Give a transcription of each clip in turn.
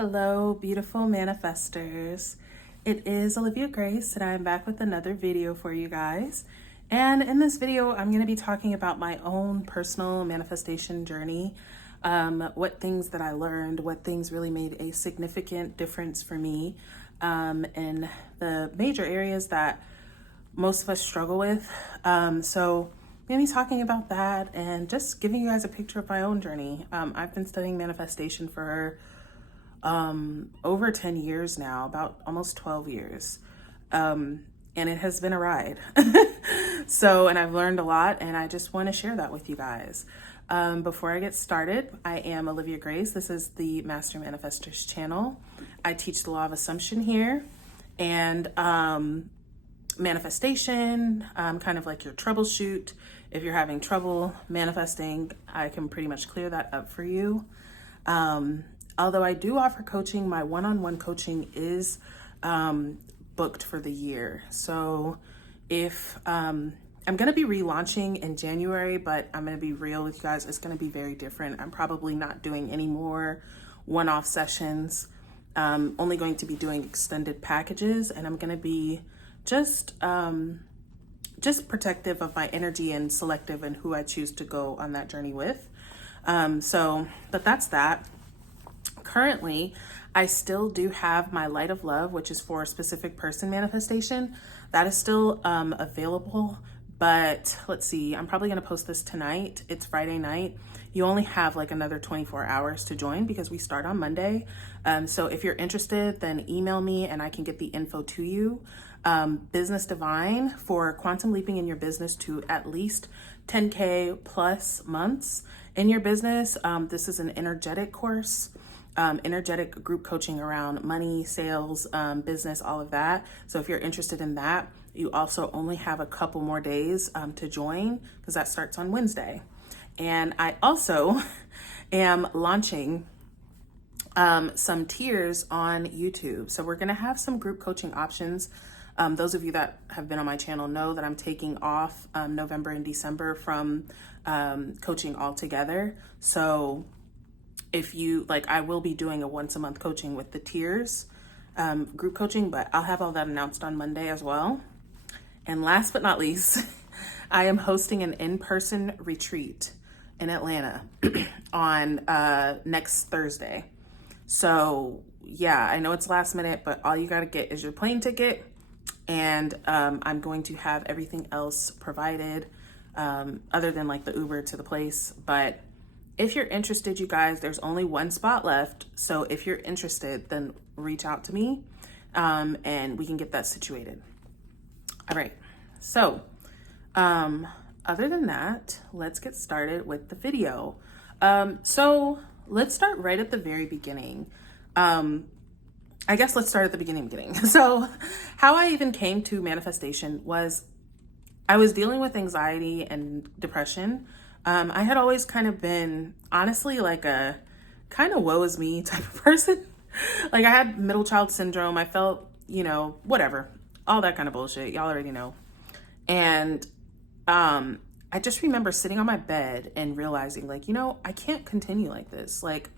Hello, beautiful manifestors. It is Olivia Grace, and I'm back with another video for you guys. And in this video, I'm going to be talking about my own personal manifestation journey, what things that I learned, what things really made a significant difference for me, in the major areas that most of us struggle with. So I'm going to be talking about that and just giving you guys a picture of my own journey. I've been studying manifestation for over 10 years now, about almost 12 years. And it has been a ride. And I've learned a lot, and I just want to share that with you guys. Before I get started, I am Olivia Grace. This is the Master Manifestors channel. I teach the law of assumption here, and manifestation, kind of like your troubleshoot. If you're having trouble manifesting, I can pretty much clear that up for you. Although I do offer coaching, my one-on-one coaching is booked for the year. So if I'm going to be relaunching in January, but I'm going to be real with you guys, it's going to be very different. I'm probably not doing any more one-off sessions. Only going to be doing extended packages, and I'm going to be just protective of my energy and selective in who I choose to go on that journey with. But that's that. Currently, I still do have my Light of Love, which is for a specific person manifestation. That is still available, but let's see, I'm probably going to post this tonight. It's Friday night. You only have like another 24 hours to join because we start on Monday. So if you're interested, then email me and I can get the info to you. Business Divine for quantum leaping in your business to at least 10K plus months in your business. This is an energetic course. Energetic group coaching around money, sales, business, all of that. So if you're interested in that, you also only have a couple more days to join because that starts on Wednesday. And I also am launching some tiers on YouTube. So we're going to have some group coaching options. Those of you that have been on my channel know that I'm taking off November and December from coaching altogether. So if you like, I will be doing a once a month coaching with the tiers, group coaching, but I'll have all that announced on Monday as well. And last but not least, I am hosting an in-person retreat in Atlanta on next Thursday. So yeah, I know it's last minute, but all you got to get is your plane ticket. And I'm going to have everything else provided other than like the Uber to the place. But if you're interested, you guys, there's only one spot left. So if you're interested, then reach out to me and we can get that situated. All right. So other than that, let's get started with the video. So let's start right at the very beginning. I guess let's start at the beginning. So how I even came to manifestation was I was dealing with anxiety and depression. I had always kind of been, honestly, like a kind of woe is me type of person. Like I had middle child syndrome. I felt, whatever, all that kind of bullshit. Y'all already know. And I just remember sitting on my bed and realizing like, I can't continue like this. Like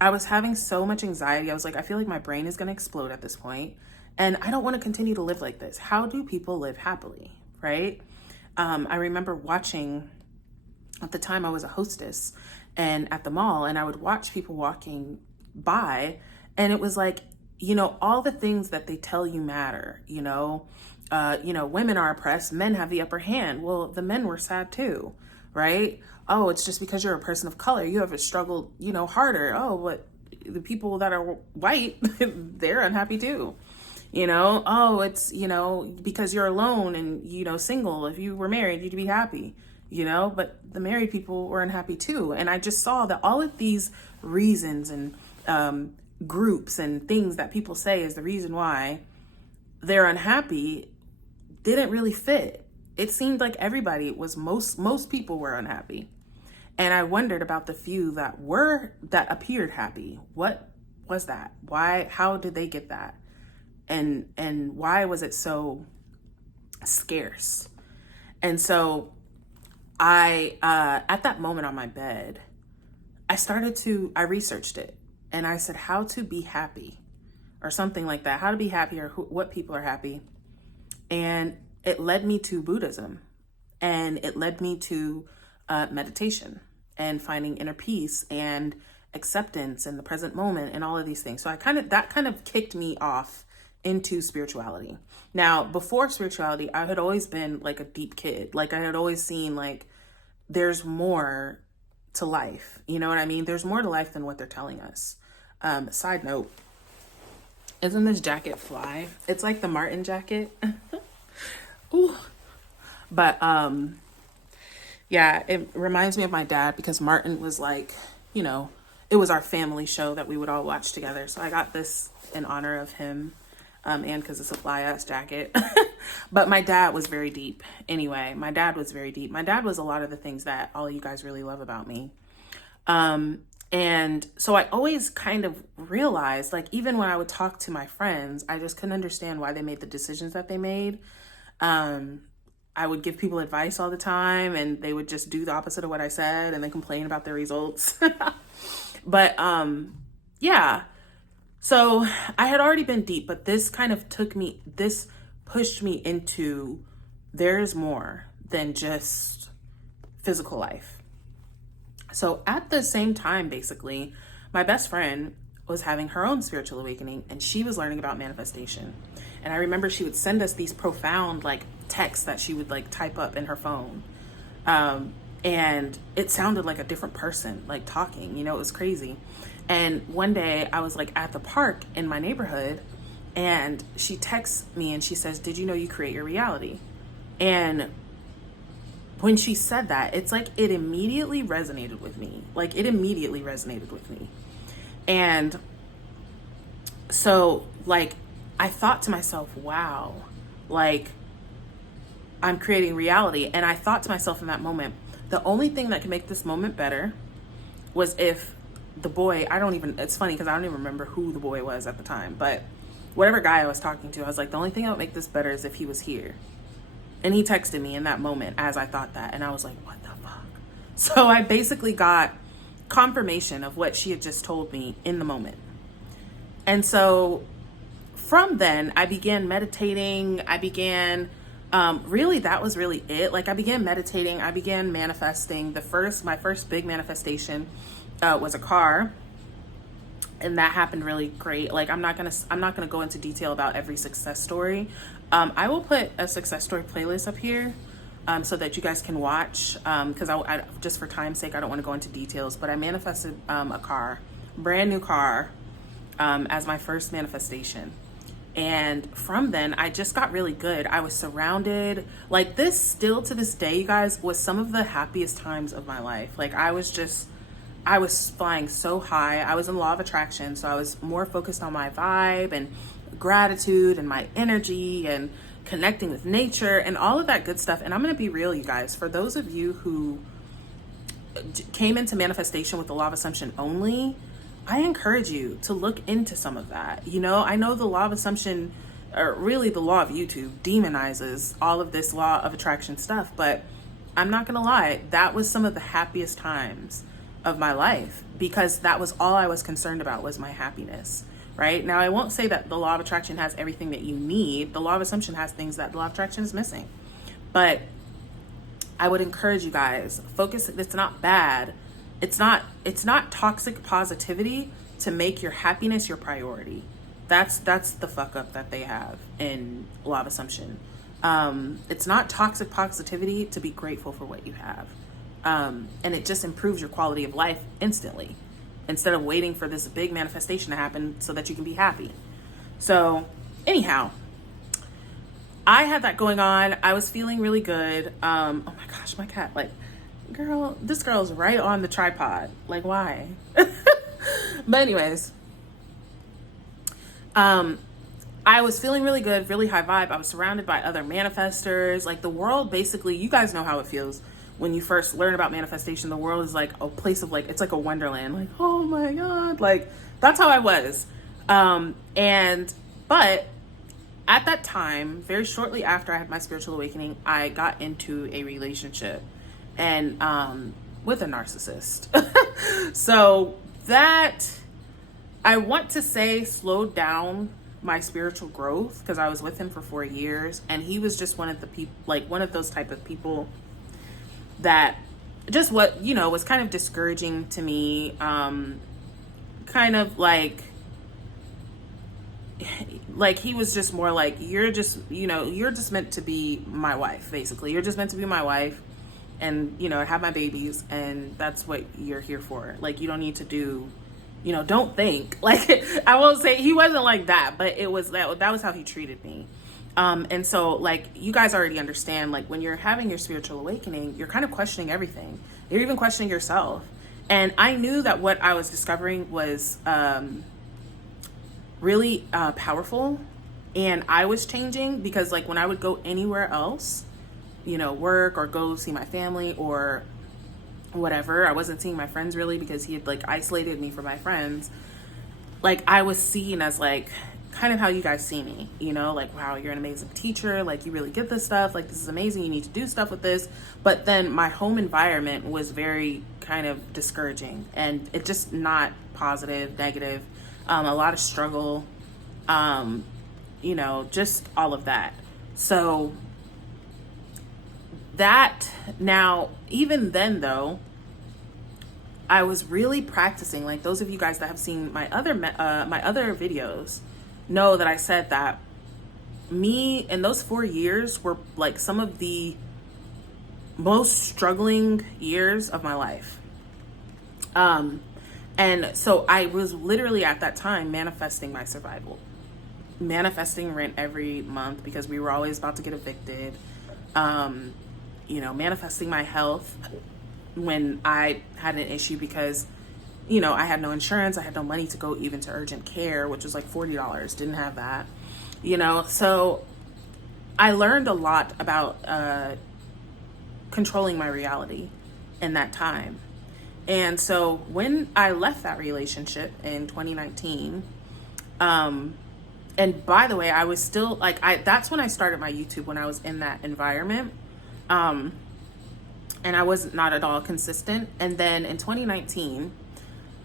I was having so much anxiety. I was like, I feel like my brain is going to explode at this point. And I don't want to continue to live like this. How do people live happily? Right? I remember watching. At the time, I was a hostess and at the mall, and I would watch people walking by, and it was like, all the things that they tell you matter. Women are oppressed, men have the upper hand. Well, the men were sad too, right? Oh, it's just because you're a person of color, you have struggled, harder. Oh, but the people that are white, they're unhappy too. Oh, it's, because you're alone and, single. If you were married, you'd be happy. But the married people were unhappy too. And I just saw that all of these reasons and groups and things that people say is the reason why they're unhappy didn't really fit. It seemed like everybody was, most people were unhappy. And I wondered about the few that appeared happy. What was that? Why, how did they get that? And why was it so scarce? And so I, at that moment on my bed, I researched it. and I said, how to be happy or something like that, how to be happy or what people are happy. And it led me to Buddhism, and it led me to meditation and finding inner peace and acceptance in the present moment and all of these things. So that kind of kicked me off into spirituality. Now, before spirituality, I had always been like a deep kid. Like I had always seen like there's more to life. You know what I mean? There's more to life than what they're telling us. Side note, isn't this jacket fly? It's like the Martin jacket. Ooh. But yeah, it reminds me of my dad because Martin was like, you know, it was our family show that we would all watch together. So I got this in honor of him, and because it's a fly ass jacket. But my dad was very deep. Anyway, my dad was very deep. My dad was a lot of the things that all of you guys really love about me. And so I always kind of realized, like, even when I would talk to my friends, I just couldn't understand why they made the decisions that they made. I would give people advice all the time and they would just do the opposite of what I said and then complain about their results. But, yeah, so I had already been deep, but this kind of this pushed me into there's more than just physical life. So at the same time, basically, my best friend was having her own spiritual awakening and she was learning about manifestation. And I remember she would send us these profound like texts that she would like type up in her phone. And it sounded like a different person, like talking, you know, it was crazy. And one day I was like at the park in my neighborhood and she texts me and she says, "Did you know you create your reality?" And when she said that, it's like it immediately resonated with me. Like it immediately resonated with me. And so like I thought to myself, wow, like I'm creating reality. And I thought to myself in that moment, the only thing that can make this moment better was if the boy, it's funny because I don't even remember who the boy was at the time, but whatever guy I was talking to, I was like, the only thing that would make this better is if he was here. And he texted me in that moment as I thought that. And I was like, what the fuck? So I basically got confirmation of what she had just told me in the moment. And so from then I began meditating. I began, really, that was really it. Like I began meditating. I began manifesting. My first big manifestation was a car. And that happened really great. Like I'm not gonna go into detail about every success story. I will put a success story playlist up here so that you guys can watch. Because I just for time's sake, I don't want to go into details. But I manifested a car, brand new car, as my first manifestation. And from then, I just got really good. I was surrounded, like this still to this day, you guys, was some of the happiest times of my life. Like I was flying so high. I was in law of attraction, so I was more focused on my vibe and gratitude and my energy and connecting with nature and all of that good stuff. And I'm going to be real, you guys, for those of you who came into manifestation with the law of assumption only, I encourage you to look into some of that. You know, I know the law of assumption, or really the law of YouTube, demonizes all of this law of attraction stuff, but I'm not going to lie, that was some of the happiest times of my life because that was all I was concerned about was my happiness, right? Now, I won't say that the law of attraction has everything that you need. The law of assumption has things that the law of attraction is missing. But I would encourage you guys, focus. It's not bad. It's not toxic positivity to make your happiness your priority. That's the fuck up that they have in law of assumption. It's not toxic positivity to be grateful for what you have. And it just improves your quality of life instantly instead of waiting for this big manifestation to happen so that you can be happy. So anyhow, I had that going on. I was feeling really good. Oh my gosh, my cat, like, girl, this girl's right on the tripod. Like, why? But anyways, I was feeling really good, really high vibe. I was surrounded by other manifestors. Like the world, basically, you guys know how it feels when you first learn about manifestation. The world is like a place of like, it's like a wonderland. Like, oh my God, like that's how I was. But at that time, very shortly after I had my spiritual awakening, I got into a relationship and with a narcissist. So that I want to say slowed down my spiritual growth, because I was with him for 4 years, and he was just one of the people, like one of those type of people that just what, you know, was kind of discouraging to me. Kind of like he was just more like, you're just, you know, you're just meant to be my wife, basically. You're just meant to be my wife and, you know, have my babies, and that's what you're here for. Like, you don't need to do, you know, don't think. Like, I won't say he wasn't like that, but it was that was how he treated me. And so, like, you guys already understand, like, when you're having your spiritual awakening, you're kind of questioning everything. You're even questioning yourself. And I knew that what I was discovering was really powerful. And I was changing, because, like, when I would go anywhere else, you know, work or go see my family or whatever, I wasn't seeing my friends really, because he had, like, isolated me from my friends. Like, I was seen as, like, kind of how you guys see me, you know, like, wow, you're an amazing teacher, like, you really get this stuff, like, this is amazing, you need to do stuff with this. But then my home environment was very kind of discouraging, and it just not positive, negative, a lot of struggle, you know, just all of that. So that, now, even then though, I was really practicing. Like, those of you guys that have seen my other videos know that I said that me in those 4 years were like some of the most struggling years of my life. And so I was literally at that time manifesting my survival, manifesting rent every month, because we were always about to get evicted. You know, manifesting my health when I had an issue, because, you know, I had no insurance. I had no money to go even to urgent care, which was like $40. Didn't have that, you know. So I learned a lot about controlling my reality in that time. And so when I left that relationship in 2019, and by the way, I was still like, that's when I started my YouTube, when I was in that environment. And I was not at all consistent. And then in 2019,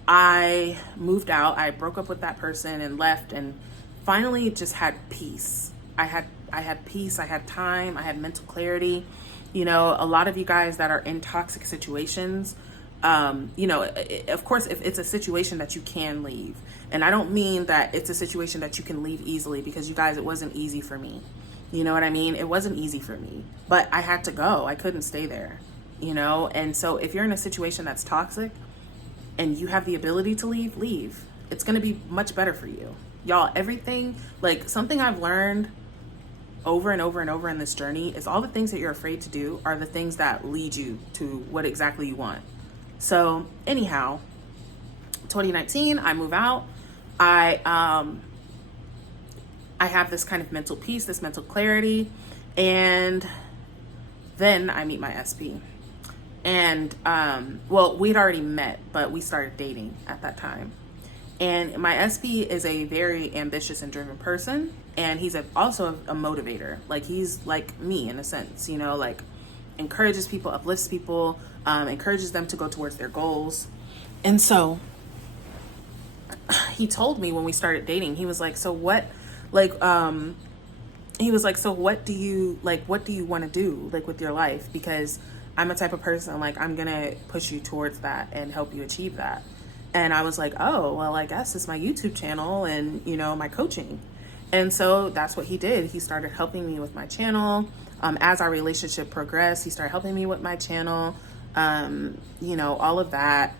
I moved out. I broke up with that person and left, and finally just had peace. I had peace. I had time. I had mental clarity. You know, a lot of you guys that are in toxic situations, you know, of course, if it's a situation that you can leave, and I don't mean that it's a situation that you can leave easily, because you guys, it wasn't easy for me. You know what I mean? It wasn't easy for me, but I had to go. I couldn't stay there, you know? And so if you're in a situation that's toxic and you have the ability to leave. It's going to be much better for you. Y'all, everything, like, something I've learned over and over and over in this journey is all the things that you're afraid to do are the things that lead you to what exactly you want. So anyhow, 2019, I move out. I have this kind of mental peace, this mental clarity, and then I meet my SP. And, well, we'd already met, but we started dating at that time. And my SP is a very ambitious and driven person, and he's also a motivator. Like, he's like me in a sense, you know, like, encourages people, uplifts people, encourages them to go towards their goals. And so he told me when we started dating, he was like, so what, like, he was like, so what do you want to do, like, with your life? Because I'm a type of person, like, I'm going to push you towards that and help you achieve that. And I was like, oh, well, I guess it's my YouTube channel and, you know, my coaching. And so that's what he did. He started helping me with my channel. As our relationship progressed, he started helping me with my channel, you know, all of that.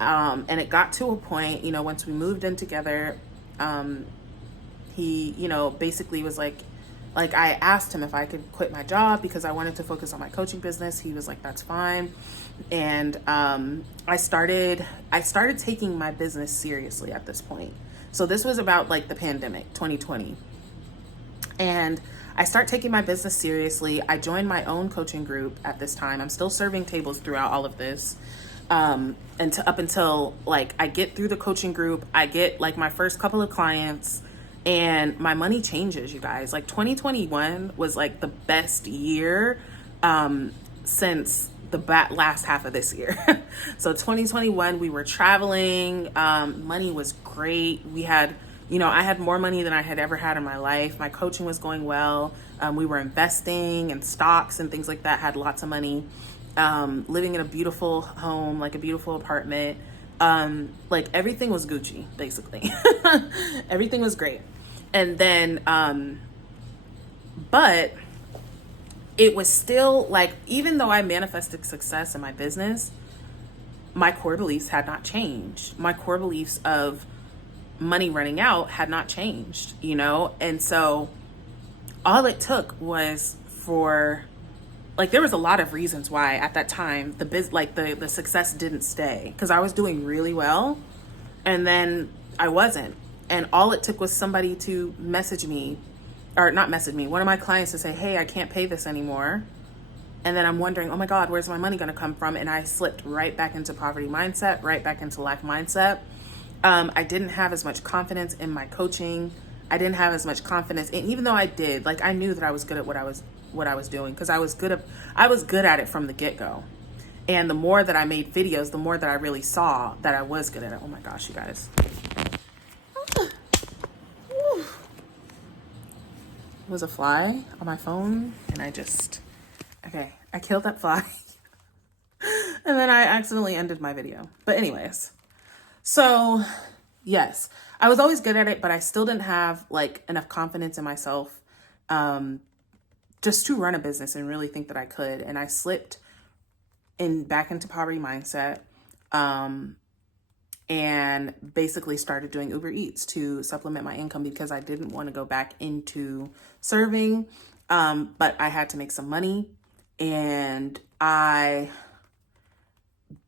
And it got to a point, you know, once we moved in together, he, you know, basically was like I asked him if I could quit my job because I wanted to focus on my coaching business. He was like, that's fine. And I started taking my business seriously at this point. So this was about like the pandemic, 2020. And I start taking my business seriously. I joined my own coaching group at this time. I'm still serving tables throughout all of this. And up until like I get through the coaching group, I get like my first couple of clients, and my money changes, you guys. Like 2021 was like the best year since last half of this year. So 2021, we were traveling. Money was great. We had, I had more money than I had ever had in my life. My coaching was going well. We were investing in stocks and things like that, had lots of money. Living in a beautiful home, like a beautiful apartment. Like everything was Gucci, basically. Everything was great. And then, but it was still like, even though I manifested success in my business, my core beliefs had not changed. My core beliefs of money running out had not changed, And so all it took was for, like, there was a lot of reasons why at that time the success didn't stay, because I was doing really well and then I wasn't. And all it took was somebody to message me, or not message me, one of my clients to say, hey, I can't pay this anymore. And then I'm wondering, oh my God, where's my money going to come from? And I slipped right back into poverty mindset, right back into lack mindset. I didn't have as much confidence in my coaching. I didn't have as much confidence. And even though I did, like, I knew that I was good at what I was doing, because I was good at it from the get-go. And the more that I made videos, the more that I really saw that I was good at it. Oh my gosh, you guys. It was a fly on my phone, and I killed that fly. And then I accidentally ended my video. But anyways, so yes, I was always good at it, but I still didn't have like enough confidence in myself just to run a business and really think that I could. And I slipped back into poverty mindset and basically started doing Uber Eats to supplement my income, because I didn't want to go back into serving, but I had to make some money. And I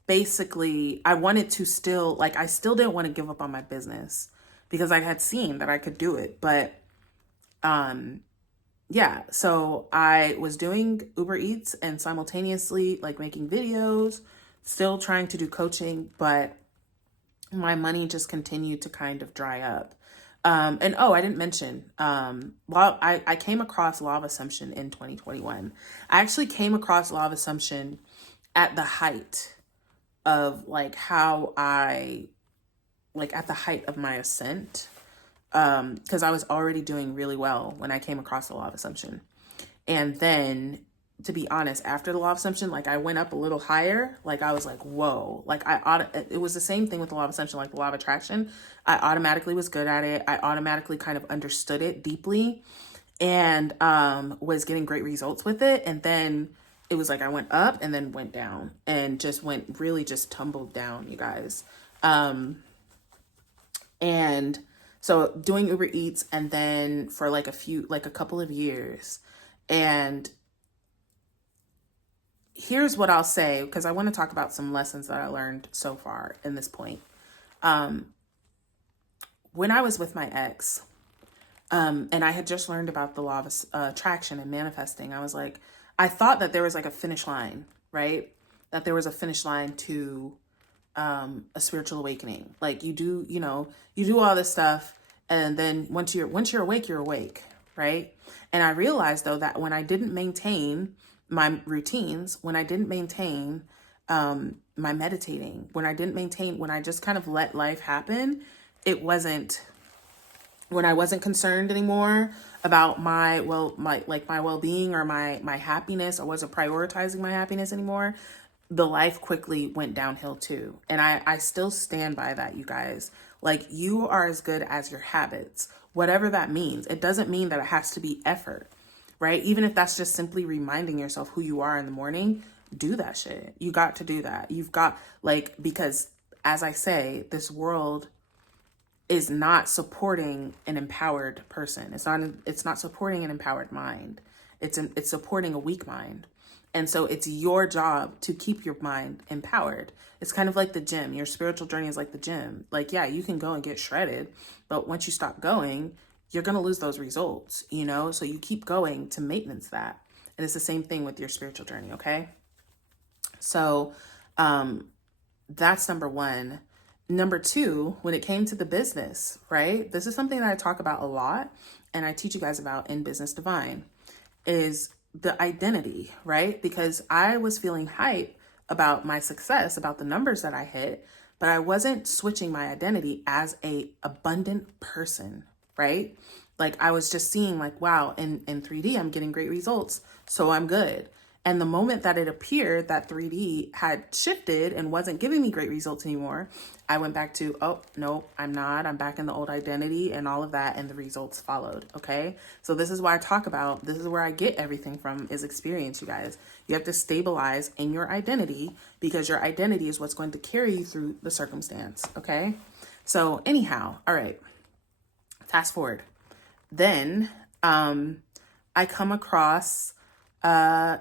wanted to still, like, I still didn't want to give up on my business because I had seen that I could do it. But yeah, so I was doing Uber Eats and simultaneously like making videos, still trying to do coaching, but my money just continued to kind of dry up. I didn't mention, I came across law of assumption in 2021. I actually came across law of assumption at the height of at the height of my ascent. Because I was already doing really well when I came across the law of assumption. And then, to be honest, after the law of assumption, like, I went up a little higher. Like, I was like, whoa, like, it was the same thing with the law of assumption, like the law of attraction. I automatically was good at it. I automatically kind of understood it deeply and was getting great results with it. And then it was like I went up and then went down and just tumbled down, you guys. And so doing Uber Eats, and then for a couple of years. And here's what I'll say, because I want to talk about some lessons that I learned so far in this point. When I was with my ex, and I had just learned about the law of attraction and manifesting, I thought that there was like a finish line, right? That there was a finish line to a spiritual awakening. Like, you do all this stuff, and then once you're awake, you're awake, right? And I realized, though, that when I didn't maintain my routines, when I didn't maintain my meditating, when I just kind of let life happen, when I wasn't concerned anymore about my well-being or my happiness, I wasn't prioritizing my happiness anymore, the life quickly went downhill too. And I still stand by that, you guys. Like, you are as good as your habits, whatever that means. It doesn't mean that it has to be effort, right? Even if that's just simply reminding yourself who you are in the morning, do that shit. You got to do that. You've got, because as I say, this world is not supporting an empowered person. It's not supporting an empowered mind. It's supporting a weak mind. And so it's your job to keep your mind empowered. It's kind of like the gym. Your spiritual journey is like the gym. Like, yeah, you can go and get shredded, but once you stop going, you're going to lose those results, So you keep going to maintenance that. And it's the same thing with your spiritual journey, okay? So that's number one. Number two, when it came to the business, right? This is something that I talk about a lot and I teach you guys about in Business Divine, is the identity, right? Because I was feeling hype about my success, about the numbers that I hit, but I wasn't switching my identity as a abundant person, right? Like I was just seeing like, wow, in 3D, I'm getting great results, so I'm good. And the moment that it appeared that 3D had shifted and wasn't giving me great results anymore, I went back to, oh, no, I'm not. I'm back in the old identity and all of that. And the results followed. Okay. So this is why I talk about, this is where I get everything from, is experience, you guys. You have to stabilize in your identity, because your identity is what's going to carry you through the circumstance. Okay. So anyhow, all right, fast forward. Then I come across, my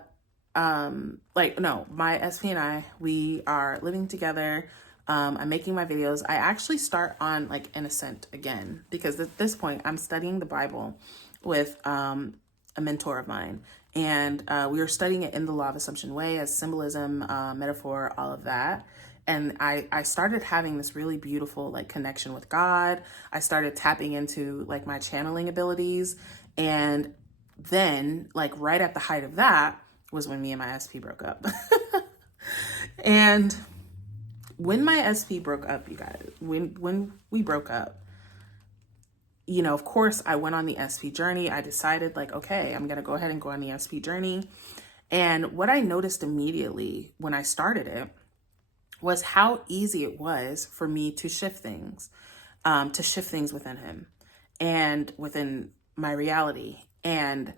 SP and I, we are living together. I'm making my videos. I actually start on like Innocent again, because at this point I'm studying the Bible with a mentor of mine. And we were studying it in the Law of Assumption way, as symbolism, metaphor, all of that. And I started having this really beautiful like connection with God. I started tapping into like my channeling abilities. And then like right at the height of that was when me and my SP broke up. And when my SP broke up, you guys, when we broke up, you know, of course I went on the SP journey. I decided like, okay, I'm going to go ahead and go on the SP journey. And what I noticed immediately when I started it was how easy it was for me to shift things within him and within my reality. And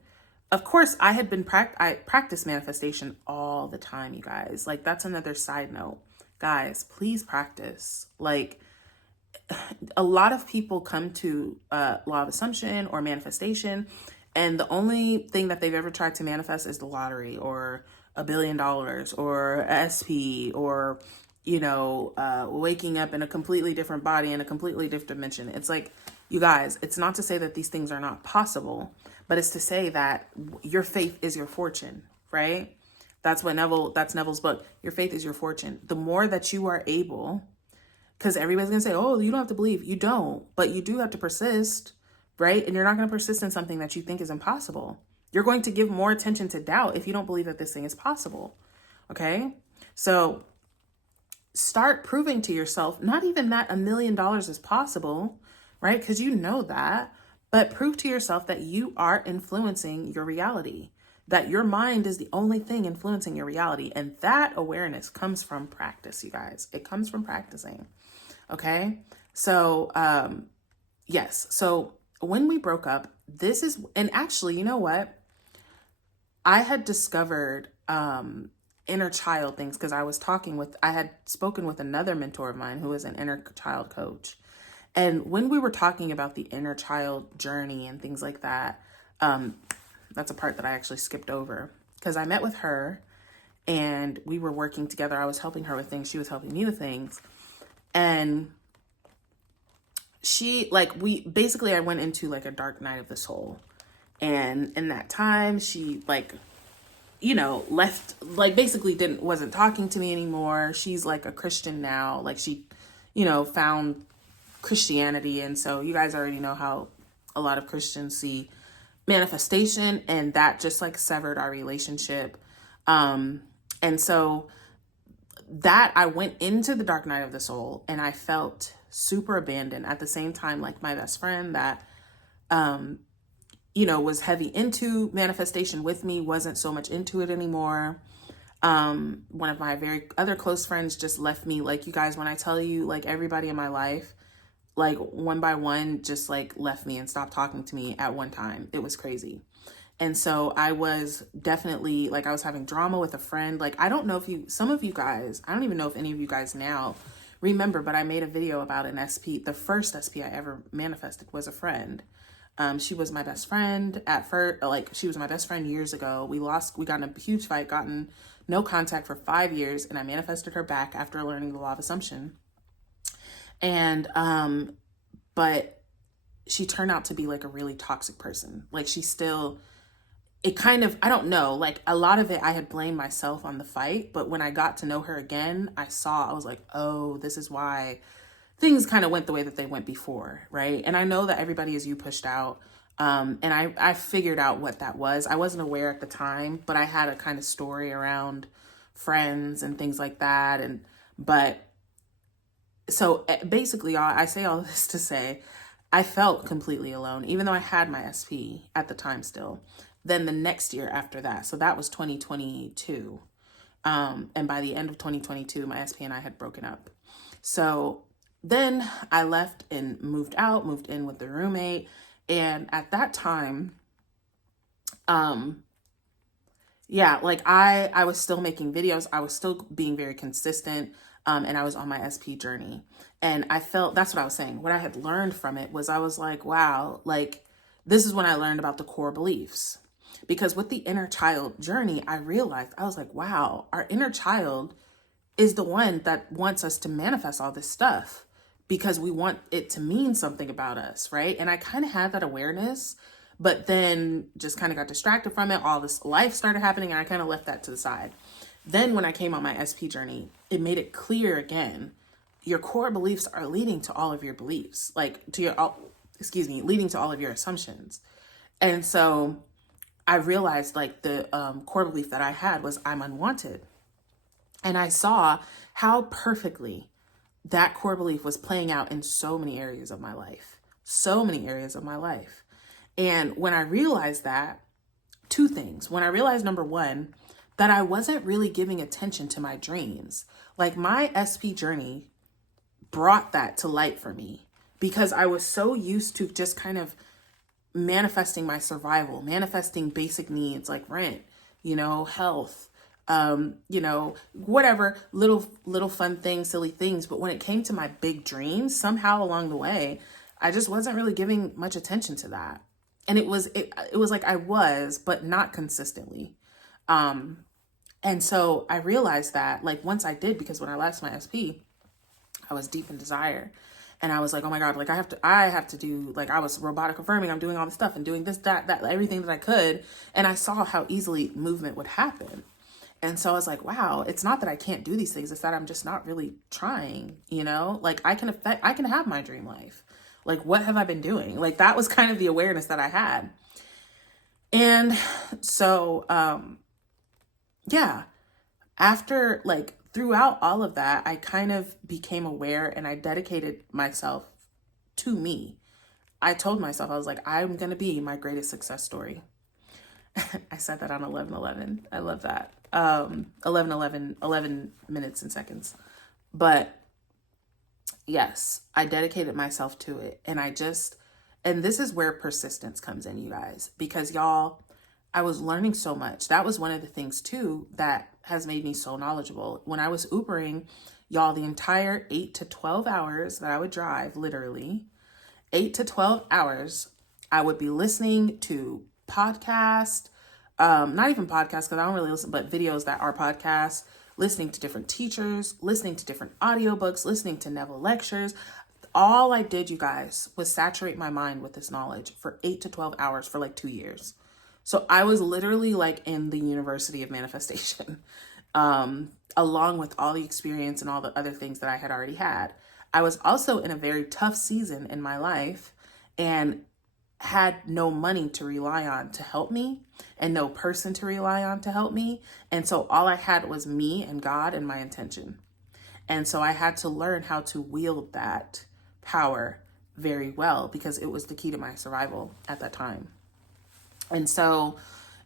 of course, I had been I practiced manifestation all the time, you guys. Like, that's another side note. Guys, please practice. Like, a lot of people come to law of assumption or manifestation, and the only thing that they've ever tried to manifest is the lottery or $1 billion or SP or, you know, waking up in a completely different body in a completely different dimension. It's like, you guys, it's not to say that these things are not possible, but it's to say that your faith is your fortune, right? That's Neville's book. Your faith is your fortune. The more that you are able, because everybody's going to say, oh, you don't have to believe. You don't, but you do have to persist, right? And you're not going to persist in something that you think is impossible. You're going to give more attention to doubt if you don't believe that this thing is possible, okay? So start proving to yourself, not even that $1 million is possible, right? Because you know that, but prove to yourself that you are influencing your reality, that your mind is the only thing influencing your reality. And that awareness comes from practice, you guys. It comes from practicing. Okay. So, yes. So when we broke up, and actually, you know what? I had discovered, inner child things, because I had spoken with another mentor of mine who is an inner child coach. And when we were talking about the inner child journey and things like that, that's a part that I actually skipped over, because I met with her and we were working together. I was helping her with things. She was helping me with things. And I went into like a dark night of the soul. And in that time, she like, you know, left, like basically wasn't talking to me anymore. She's like a Christian now. Like she, you know, found Christianity. And so you guys already know how a lot of Christians see manifestation, and that just like severed our relationship. And so that I went into the dark night of the soul and I felt super abandoned. At the same time, like my best friend that, you know, was heavy into manifestation with me wasn't so much into it anymore. One of my very other close friends just left me. Like, you guys, when I tell you, like everybody in my life, like one by one, just like left me and stopped talking to me at one time. It was crazy. And so I was definitely like, I was having drama with a friend. Like, I don't know if some of you guys, I don't even know if any of you guys now remember, but I made a video about an SP. The first SP I ever manifested was a friend. She was my best friend at first. Like, she was my best friend years ago. We got in a huge fight, gotten no contact for 5 years. And I manifested her back after learning the law of assumption. And, but she turned out to be like a really toxic person. Like, I don't know, like a lot of it, I had blamed myself on the fight, but when I got to know her again, I was like, oh, this is why things kind of went the way that they went before. Right. And I know that everybody is pushed out. And I figured out what that was. I wasn't aware at the time, but I had a kind of story around friends and things like that. But so basically, y'all, I say all this to say, I felt completely alone, even though I had my SP at the time still. Then the next year after that, so that was 2022. And by the end of 2022, my SP and I had broken up. So then I left and moved in with the roommate. And at that time, like I was still making videos. I was still being very consistent. And I was on my SP journey. And I felt, that's what I was saying. What I had learned from it was I was like, wow, like this is when I learned about the core beliefs. Because with the inner child journey, I realized, I was like, wow, our inner child is the one that wants us to manifest all this stuff because we want it to mean something about us, right? And I kind of had that awareness, but then just kind of got distracted from it. All this life started happening and I kind of left that to the side. Then when I came on my SP journey, it made it clear again, your core beliefs are leading to all of your beliefs, leading to all of your assumptions. And so I realized like the core belief that I had was I'm unwanted. And I saw how perfectly that core belief was playing out in so many areas of my life. And when I realized that, two things. When I realized, number one, that I wasn't really giving attention to my dreams. Like my SP journey brought that to light for me because I was so used to just kind of manifesting my survival, manifesting basic needs like rent, health, whatever, little fun things, silly things. But when it came to my big dreams, somehow along the way, I just wasn't really giving much attention to that. And it was like I was, but not consistently. And so I realized that like once I did, because when I left my SP, I was deep in desire. And I was like, oh my God, like I have to do, like I was robotic affirming, I'm doing all this stuff and doing this, that, everything that I could. And I saw how easily movement would happen. And so I was like, wow, it's not that I can't do these things. It's that I'm just not really trying, like I can have my dream life. Like, what have I been doing? Like, that was kind of the awareness that I had. And so, after like throughout all of that, I kind of became aware and I dedicated myself to me. I told myself, I was like, I'm going to be my greatest success story. I said that on 11/11. I love that. 11 minutes and seconds. But yes, I dedicated myself to it. And and this is where persistence comes in, you guys, because y'all, I was learning so much. That was one of the things too that has made me so knowledgeable. When I was Ubering, y'all, the entire 8 to 12 hours that I would drive, literally 8 to 12 hours, I would be listening to podcasts, not even podcasts, because I don't really listen, but videos that are podcasts, listening to different teachers, listening to different audiobooks, listening to Neville lectures. All I did, you guys, was saturate my mind with this knowledge for 8 to 12 hours for like 2 years. So I was literally like in the University of Manifestation, along with all the experience and all the other things that I had already had. I was also in a very tough season in my life and had no money to rely on to help me and no person to rely on to help me. And so all I had was me and God and my intention. And so I had to learn how to wield that power very well because it was the key to my survival at that time. And so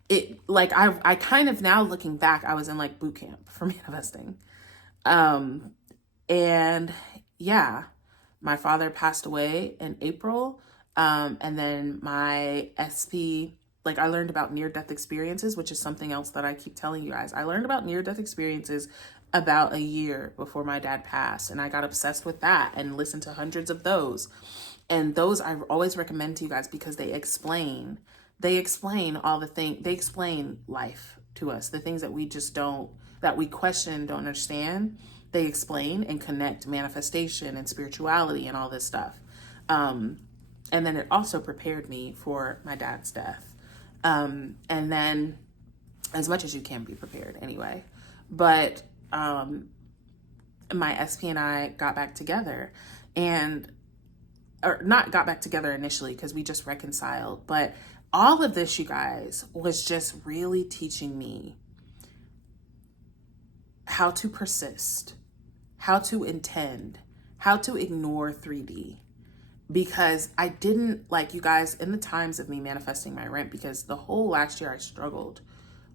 it, like, I kind of now looking back, I was in like boot camp for manifesting. And yeah, my father passed away in April. And then my SP, like I learned about near-death experiences, which is something else that I keep telling you guys. I learned about near-death experiences about a year before my dad passed. And I got obsessed with that and listened to hundreds of those. And those I always recommend to you guys because they explain all the things, they explain life to us, the things that we just that we question, don't understand. They explain and connect manifestation and spirituality and all this stuff. And then it also prepared me for my dad's death. And then as much as you can be prepared anyway, but, my SP and I got back together or not got back together initially because we just reconciled, but all of this, you guys, was just really teaching me how to persist, how to intend, how to ignore 3D. Because I didn't, like, you guys, in the times of me manifesting my rent, because the whole last year I struggled,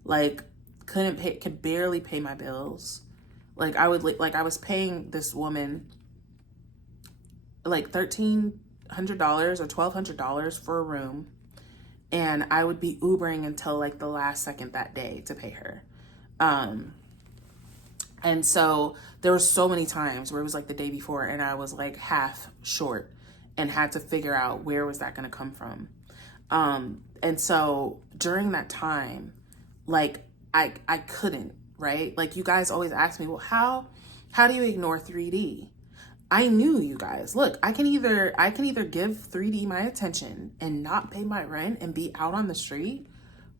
like, could barely pay my bills. Like, I was paying this woman like $1,300 or $1,200 for a room, and I would be Ubering until like the last second that day to pay her. And so there were so many times where it was like the day before and I was like half short and had to figure out where was that going to come from. And so during that time, like I couldn't, right? Like, you guys always ask me, well, how do you ignore 3D? I knew, you guys, look, I can either give 3D my attention and not pay my rent and be out on the street,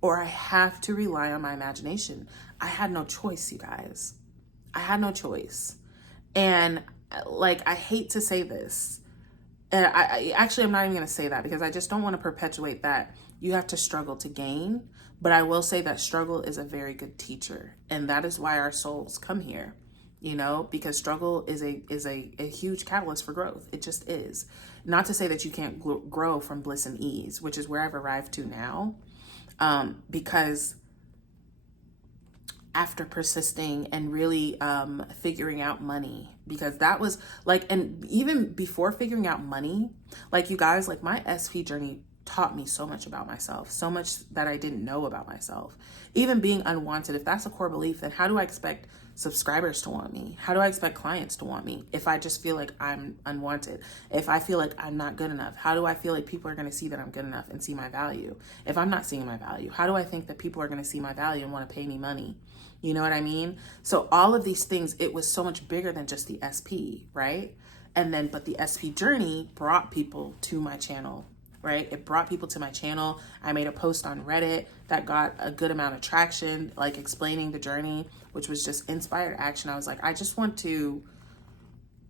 or I have to rely on my imagination. I had no choice, you guys. I had no choice. And like, I hate to say this. And I'm not even going to say that, because I just don't want to perpetuate that you have to struggle to gain. But I will say that struggle is a very good teacher. And that is why our souls come here, you know, because struggle is a huge catalyst for growth. It just is. Not to say that you can't grow from bliss and ease, which is where I've arrived to now. Because after persisting and really figuring out money, because that was like, and even before figuring out money, like, you guys, like, my SP journey taught me so much about myself, so much that I didn't know about myself. Even being unwanted, if that's a core belief, then how do I expect subscribers to want me? How do I expect clients to want me if I just feel like I'm unwanted? If I feel like I'm not good enough, how do I feel like people are going to see that I'm good enough and see my value? If I'm not seeing my value, how do I think that people are going to see my value and want to pay me money? You know what I mean? So all of these things, it was so much bigger than just the SP, right? And then, but the SP journey brought people to my channel, right? It brought people to my channel. I made a post on Reddit that got a good amount of traction, like explaining the journey, which was just inspired action. I was like, I just want to,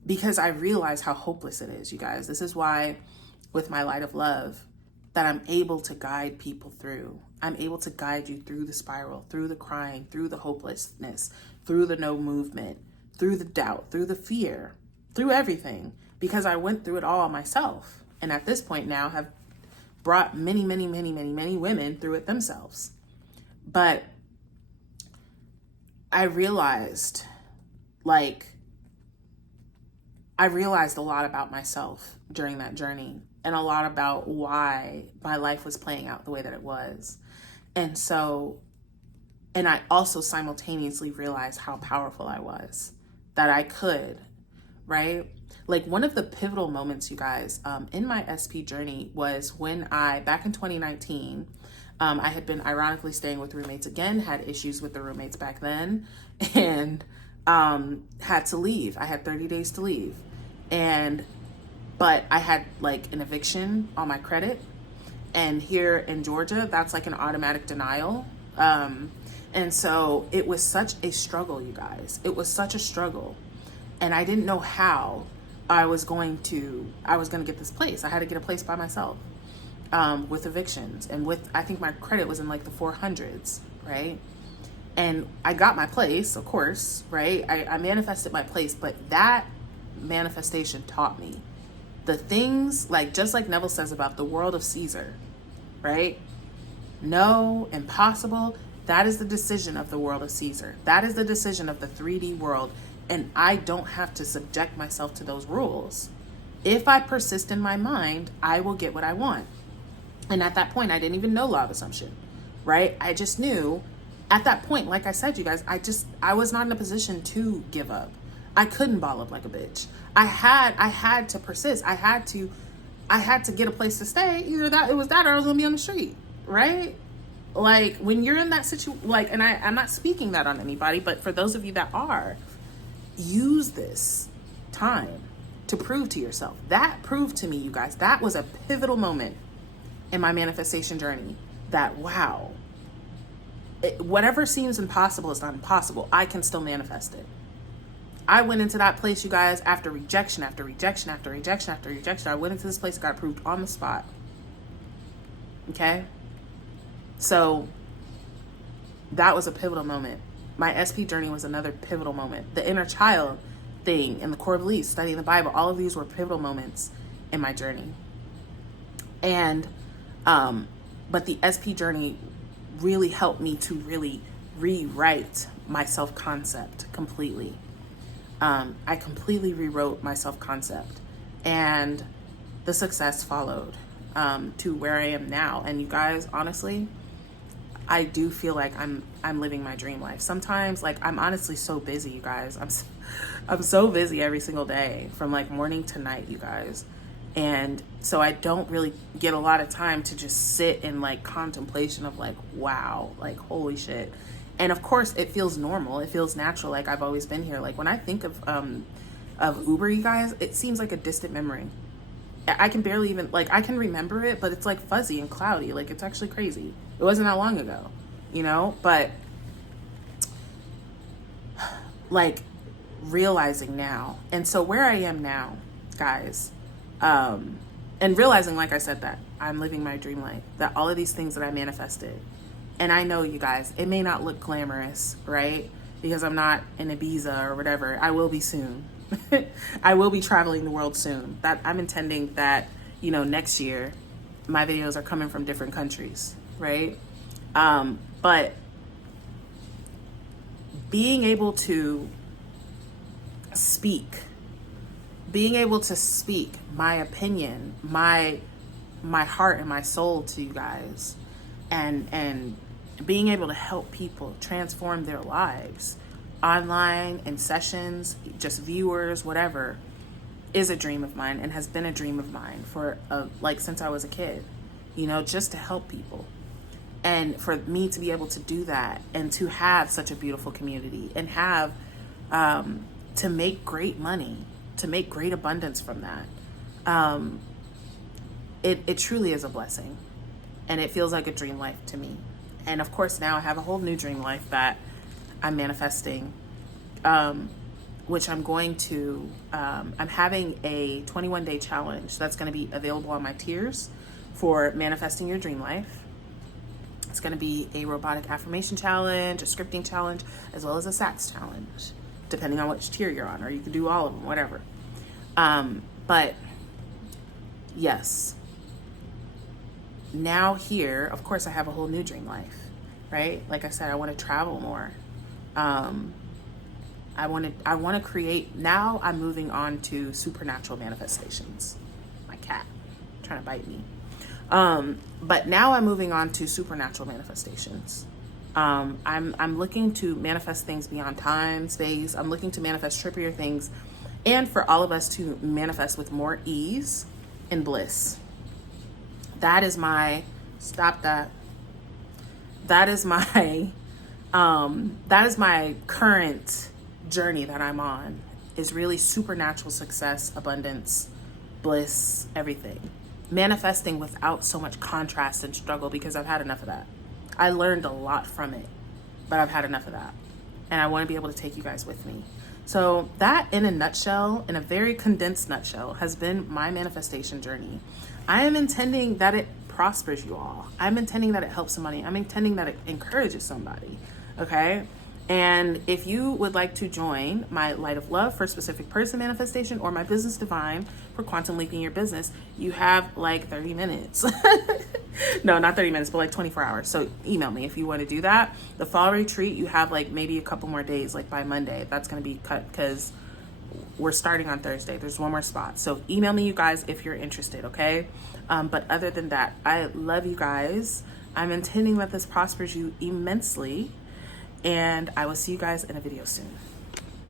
because I realize how hopeless it is, you guys. This is why with my light of love, that I'm able to guide people through. I'm able to guide you through the spiral, through the crying, through the hopelessness, through the no movement, through the doubt, through the fear, through everything, because I went through it all myself. And at this point now have brought many, many, many, many, many women through it themselves. But I realized a lot about myself during that journey, and a lot about why my life was playing out the way that it was. And so, and I also simultaneously realized how powerful I was, that I could, right? Like, one of the pivotal moments, you guys, in my SP journey was when back in 2019, I had been ironically staying with roommates again, had issues with the roommates back then, and had to leave. I had 30 days to leave. But I had like an eviction on my credit. And here in Georgia, that's like an automatic denial. And so it was such a struggle, you guys. It was such a struggle. And I didn't know how I was going to get this place. I had to get a place by myself, with evictions, and I think my credit was in like the 400s, right? And I got my place, of course, right? I manifested my place, but that manifestation taught me the things, like, just like Neville says about the world of Caesar, right? No, impossible. That is the decision of the world of Caesar. That is the decision of the 3D world. And I don't have to subject myself to those rules. If I persist in my mind, I will get what I want. And at that point, I didn't even know law of assumption, right? I just knew at that point, like I said, you guys, I was not in a position to give up. I couldn't ball up like a bitch. I had to persist. I had to get a place to stay. Either that, it was that, or I was gonna be on the street, right? Like, when you're in that situation, like, and I'm not speaking that on anybody, but for those of you that are, use this time to prove to yourself. That proved to me, you guys, that was a pivotal moment in my manifestation journey, that, wow, whatever seems impossible is not impossible. I can still manifest it. I went into that place, you guys, after rejection, after rejection, after rejection, after rejection. I went into this place and got approved on the spot. Okay? So that was a pivotal moment my SP journey was another pivotal moment. The inner child thing and the core beliefs, studying the Bible, all of these were pivotal moments in my journey. And, but the SP journey really helped me to really rewrite my self-concept completely. I completely rewrote my self-concept, and the success followed to where I am now. And you guys, honestly, I do feel like I'm living my dream life. Sometimes, like, I'm honestly so busy, you guys. I'm so busy every single day, from like morning to night, you guys. And so I don't really get a lot of time to just sit in like contemplation of like, wow, like, holy shit. And of course it feels normal. It feels natural. Like, I've always been here. Like, when I think of Uber, you guys, it seems like a distant memory. I can barely even, like, I can remember it, but it's like fuzzy and cloudy. Like, it's actually crazy. It wasn't that long ago, you know? But like, realizing now. And so where I am now, guys, and realizing, like I said, that I'm living my dream life, that all of these things that I manifested, and I know, you guys, it may not look glamorous, right? Because I'm not in Ibiza or whatever. I will be soon. I will be traveling the world soon. That I'm intending that, you know, next year my videos are coming from different countries, right? But being able to speak my opinion, my heart and my soul to you guys, and being able to help people transform their lives online, in sessions, just viewers, whatever, is a dream of mine, and has been a dream of mine for like since I was a kid, you know, just to help people. And for me to be able to do that, and to have such a beautiful community, and have to make great money, to make great abundance from that, it truly is a blessing, and it feels like a dream life to me. And of course, now I have a whole new dream life that I'm manifesting, which I'm going to, I'm having a 21-day challenge that's going to be available on my tiers for manifesting your dream life. It's going to be a robotic affirmation challenge, a scripting challenge, as well as a SATS challenge, depending on which tier you're on, or you can do all of them, whatever. But yes, now here, of course, I have a whole new dream life, right? Like I said, I want to travel more. I want to create. Now I'm moving on to supernatural manifestations. My cat trying to bite me. But now I'm moving on to supernatural manifestations. I'm looking to manifest things beyond time, space. I'm looking to manifest trippier things, and for all of us to manifest with more ease and bliss. That is my, stop that. That is my current journey that I'm on, is really supernatural success, abundance, bliss, everything. Manifesting without so much contrast and struggle, because I've had enough of that. I learned a lot from it, but I've had enough of that. And I want to be able to take you guys with me. So that, in a nutshell, in a very condensed nutshell, has been my manifestation journey. I am intending that it prospers you all. I'm intending that it helps somebody. I'm intending that it encourages somebody. Okay? And if you would like to join my Light of Love for specific person manifestation, or my Business Divine for quantum leaping your business, you have like 30 minutes. No, not 30 minutes, but like 24 hours. So email me if you want to do that. The fall retreat, you have like maybe a couple more days, like by Monday. That's going to be cut because we're starting on Thursday. There's one more spot. So email me, you guys, if you're interested, okay? But other than that, I love you guys. I'm intending that this prospers you immensely. And I will see you guys in a video soon.